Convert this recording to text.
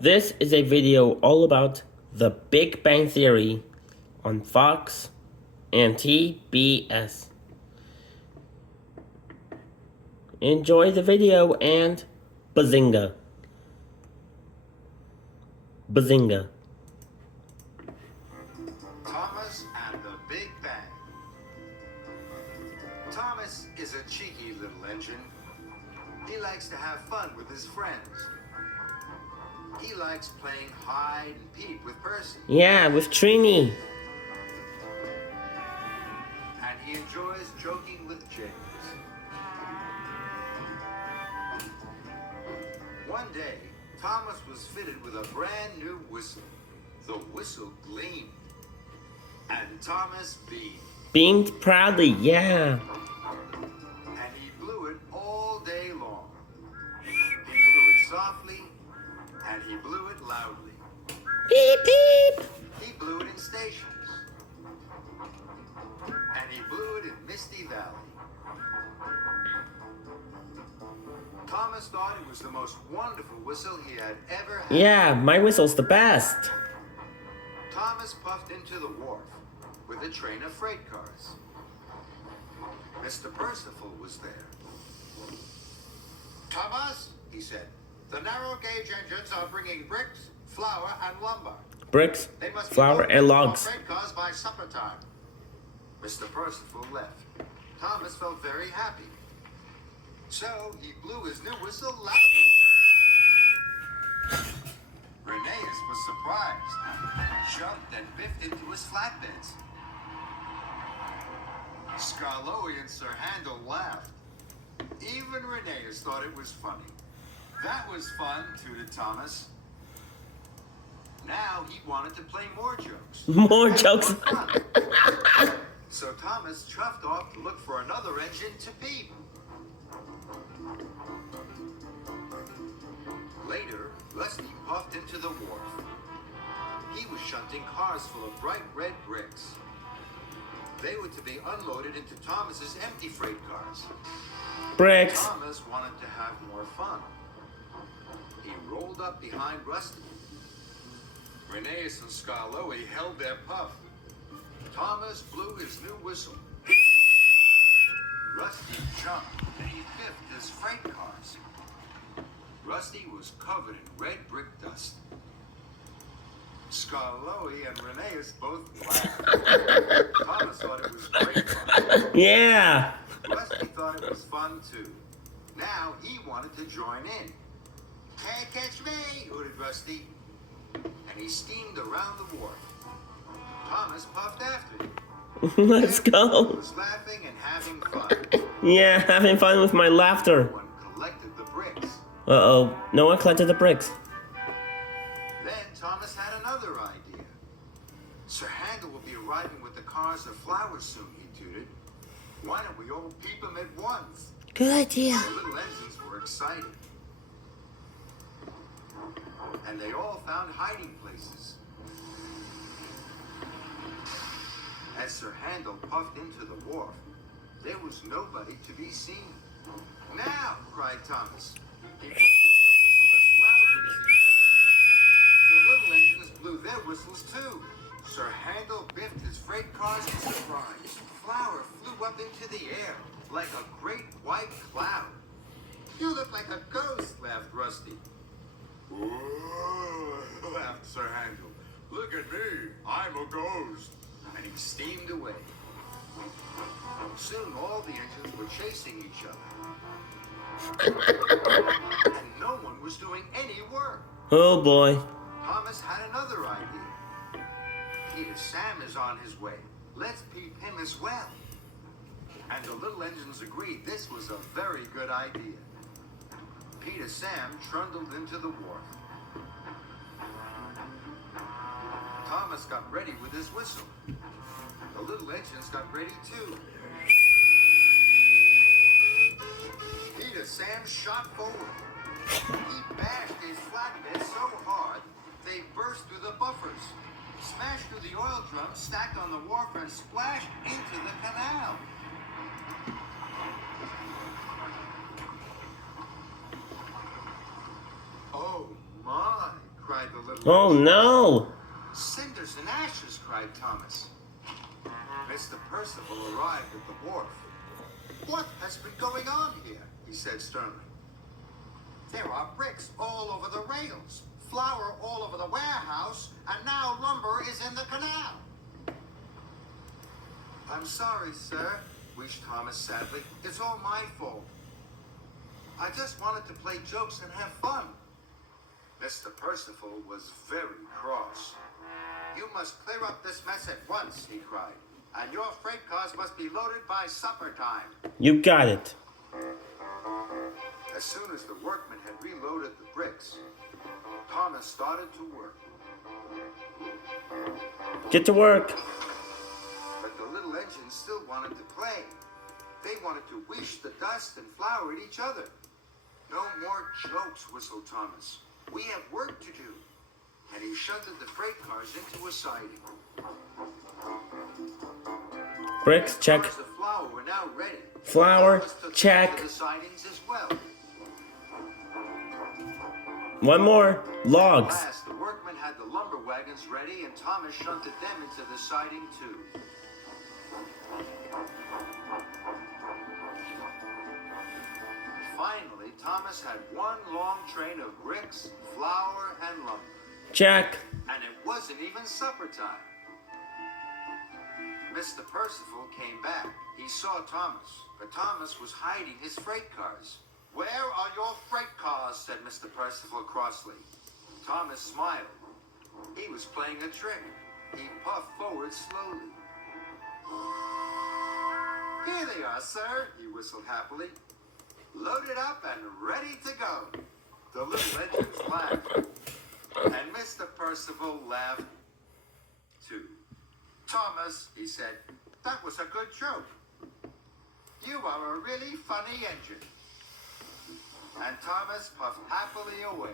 This is a video all about the Big Bang Theory on Fox and TBS. Enjoy the video and Bazinga. Bazinga. Thomas and the Big Bang. Thomas is a cheeky little engine. He likes to have fun with his friends. He likes playing hide and peek with Percy. Yeah, with Trini. And he enjoys joking with James. One day, Thomas was fitted with a brand new whistle. The whistle gleamed. And Thomas Beamed proudly, yeah. And he blew it all day long. He blew it softly, and he blew it loudly. Beep, beep. He blew it in stations. And he blew it in Misty Valley. Thomas thought it was the most wonderful whistle he had ever had. Yeah, my whistle's the best. Thomas puffed into the wharf with a train of freight cars. Mr. Percival was there. Thomas, he said, the narrow gauge engines are bringing bricks, flour, and lumber. Bricks, They must be flour, loaded and on logs. freight cars by supper time. Mr. Percival left. Thomas felt very happy. So he blew his new whistle loudly. Rheneas was surprised, jumped and biffed into his flatbeds. Skarloey and Sir Handel laughed. Even Rheneas thought it was funny. That was fun, tooted Thomas. Now he wanted to play more jokes. More And jokes. more fun. So Thomas chuffed off to look for another engine to beat. Later, Rusty puffed into the wharf. He was shunting cars full of bright red bricks. They were to be unloaded into Thomas's empty freight cars. Bricks. Thomas wanted to have more fun. He rolled up behind Rusty. Rheneas and Skarloey held their puff. Thomas blew his new whistle. Rusty jumped and he biffed his freight cars. Rusty was covered in red brick dust. Skarloey and Rheneas both laughed. Thomas thought it was great fun. Yeah. Rusty thought it was fun too. Now he wanted to join in. Can't catch me, hooted Rusty. And he steamed around the wharf. Thomas puffed after him. Let's Everyone go. was laughing and having fun. Yeah, having fun with my laughter. Everyone collected the bricks. Uh-oh. No one collected the bricks. Then Thomas had another idea. Sir Handel will be arriving with the cars of flowers soon, he tooted. Why don't we all peep him at once? Good idea. The little engines were excited. And they all found hiding places. As Sir Handel puffed into the wharf, there was nobody to be seen. Now, cried Thomas. He blew his new whistle as loudly as he could. The little engines blew their whistles too. Sir Handel biffed his freight cars in surprise. Flour flew up into the air like a great white cloud. You look like a ghost, laughed Rusty. Whoa, laughed Sir Handel. Look at me, I'm a ghost. And he steamed away. Soon all the engines were chasing each other. And no one was doing any work. Oh boy. Thomas had another idea. Peter Sam is on his way. Let's peep him as well. And the little engines agreed this was a very good idea. Peter Sam trundled into the wharf. Thomas got ready with his whistle. The little engines got ready too. Peter Sam shot forward. He bashed his flatbed so hard they burst through the buffers, smashed through the oil drums stacked on the wharf, and splashed into the canal. Oh my, cried Oh no! Cinders and ashes, cried Thomas. Mr. Percival arrived at the wharf. What has been going on here? He said sternly. There are bricks all over the rails, flour all over the warehouse, and now lumber is in the canal. I'm sorry, sir, wheezed Thomas sadly. It's all my fault. I just wanted to play jokes and have fun. Mr. Percival was very cross. You must clear up this mess at once, he cried. And your freight cars must be loaded by supper time. You got it. As soon as the workmen had reloaded the bricks, Thomas started to work. Get to work. But the little engines still wanted to play. They wanted to wish the dust and flour at each other. No more jokes, whistled Thomas. We have work to do. And he shunted the freight cars into a siding. Bricks, check. Cars of flour were now ready. Flour, Thomas took them check. to the sidings as well. One more. Logs. At last, the workmen had the lumber wagons ready, and Thomas shunted them into the siding too. Finally, Thomas had one long train of bricks, flour, and lumber. Check. And it wasn't even supper time. Mr. Percival came back. He saw Thomas, but Thomas was hiding his freight cars. Where are your freight cars? Said Mr. Percival crossly. Thomas smiled. He was playing a trick. He puffed forward slowly. Here they are, sir, he whistled happily. Loaded up and ready to go. The little engines laughed. And Mr. Percival laughed too. Thomas, he said, that was a good joke. You are a really funny engine. And Thomas puffed happily away.